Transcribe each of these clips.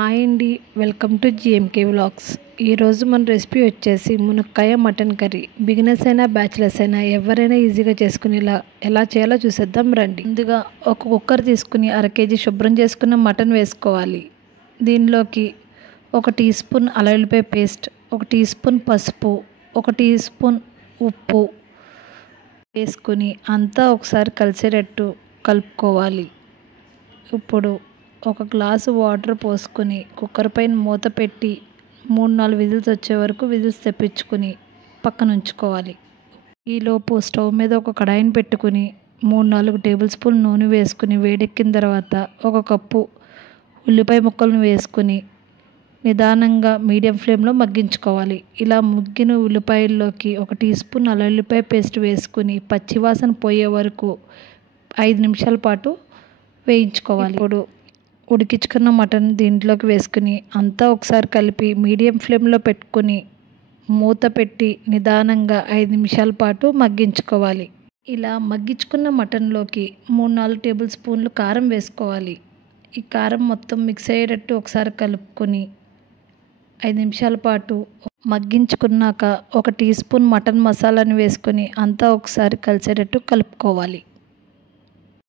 Hi అండి, welcome to GMK vlogs. ఈరోజు మన రెసిపీ వచ్చేసి మునక్కాయ మటన్ కర్రీ. బిగినర్స్ అయినా బ్యాచిలర్స్ అయినా ఎవరైనా ఈజీగా చేసుకునేలా ఎలా చేయాలో చూసేద్దాం రండి. ముందుగా ఒక కుక్కర్ తీసుకుని 1/2 kg శుభ్రం చేసుకున్న మటన్ వేసుకోవాలి. దీనిలోకి 1 టీ స్పూన్ అల్లం వెల్లుల్లిపాయ పేస్ట్, 1 టీ స్పూన్ పసుపు, 1 టీ స్పూన్ ఉప్పు వేసుకుని అంతా ఒకసారి కలిసేటట్టు కలుపుకోవాలి. ఇప్పుడు 1 గ్లాసు వాటర్ పోసుకొని కుక్కర్ పైన మూత పెట్టి 3-4 విజిల్స్ వచ్చే వరకు విజిల్స్ తెప్పించుకొని పక్కన ఉంచుకోవాలి. ఈలోపు స్టవ్ మీద ఒక కడాయిని పెట్టుకుని 3-4 టేబుల్ స్పూన్ నూనె వేసుకుని వేడెక్కిన తర్వాత 1 కప్పు ఉల్లిపాయ ముక్కలను వేసుకుని నిదానంగా మీడియం ఫ్లేమ్లో మగ్గించుకోవాలి. ఇలా మగ్గిన ఉల్లిపాయల్లోకి 1 టీ స్పూన్ అల్లం వెల్లుల్లిపాయ పేస్ట్ వేసుకుని పచ్చివాసన పోయే వరకు 5 నిమిషాల పాటు వేయించుకోవాలి. ఇప్పుడు ఉడికించుకున్న మటన్ దీంట్లోకి వేసుకుని అంతా ఒకసారి కలిపి మీడియం ఫ్లేమ్లో పెట్టుకుని మూత పెట్టి నిదానంగా 5 నిమిషాల పాటు మగ్గించుకోవాలి. ఇలా మగ్గించుకున్న మటన్లోకి 3-4 టేబుల్ స్పూన్లు కారం వేసుకోవాలి. ఈ కారం మొత్తం మిక్స్ అయ్యేటట్టు ఒకసారి కలుపుకొని 5 నిమిషాల పాటు మగ్గించుకున్నాక 1 టీ స్పూన్ మటన్ మసాలాని వేసుకొని అంతా ఒకసారి కలిసేటట్టు కలుపుకోవాలి.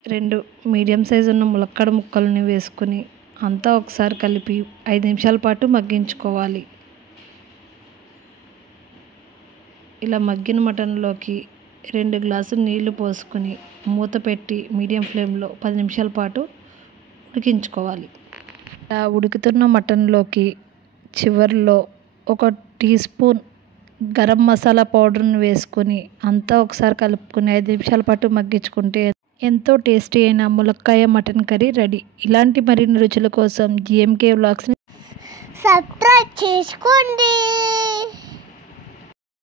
2 మీడియం సైజు ఉన్న ములక్కాడ ముక్కలని వేసుకొని అంతా ఒకసారి కలిపి 5 నిమిషాల పాటు మగ్గించుకోవాలి. ఇలా మగ్గిన మటన్లోకి 2 గ్లాసులు నీళ్లు పోసుకొని మూత పెట్టి మీడియం ఫ్లేమ్లో 10 నిమిషాల పాటు ఉడికించుకోవాలి. ఇలా ఉడుకుతున్న మటన్లోకి చివరిలో 1 టీ స్పూన్ గరం మసాలా పౌడర్ని వేసుకొని అంతా ఒకసారి కలుపుకొని 5 నిమిషాల పాటు మగ్గించుకుంటే ఎంతో టేస్టీ అయిన ములక్కాయ మటన్ కర్రీ రెడీ. ఇలాంటి మరిన్ని రుచుల కోసం జిఎంకే వ్లాగ్స్ని సబ్స్క్రైబ్ చేసుకోండి.